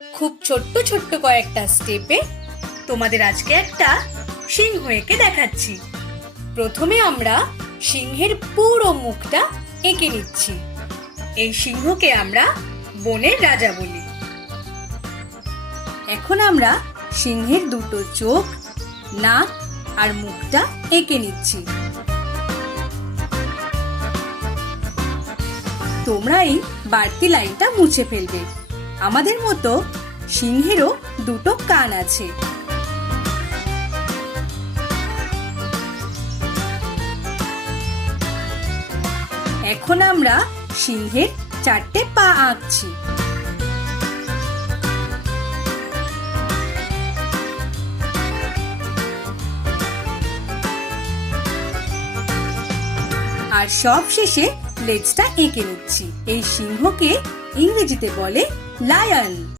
খুব ছোট্ট ছোট্ট কয়েকটা স্টেপে তোমাদের আজকে একটা সিংহ এঁকে দেখাচ্ছি। প্রথমে আমরা সিংহের পুরো মুখটা এঁকে নিচ্ছি। এই সিংহকে আমরা বনের রাজা বলি। এখন আমরা সিংহের দুটো চোখ, নাক আর মুখটা এঁকে নিচ্ছি। তোমরা এই বাড়তি লাইনটা মুছে ফেলবে। আমাদের মতো সিংহেরও দুটো কান আছে। এখন আমরা সিংহের চারটে পা আঁকছি। আর সব শেষে লেজটা এঁকে নিচ্ছি। এই সিংহকে ইংরেজিতে বলে লায়ন।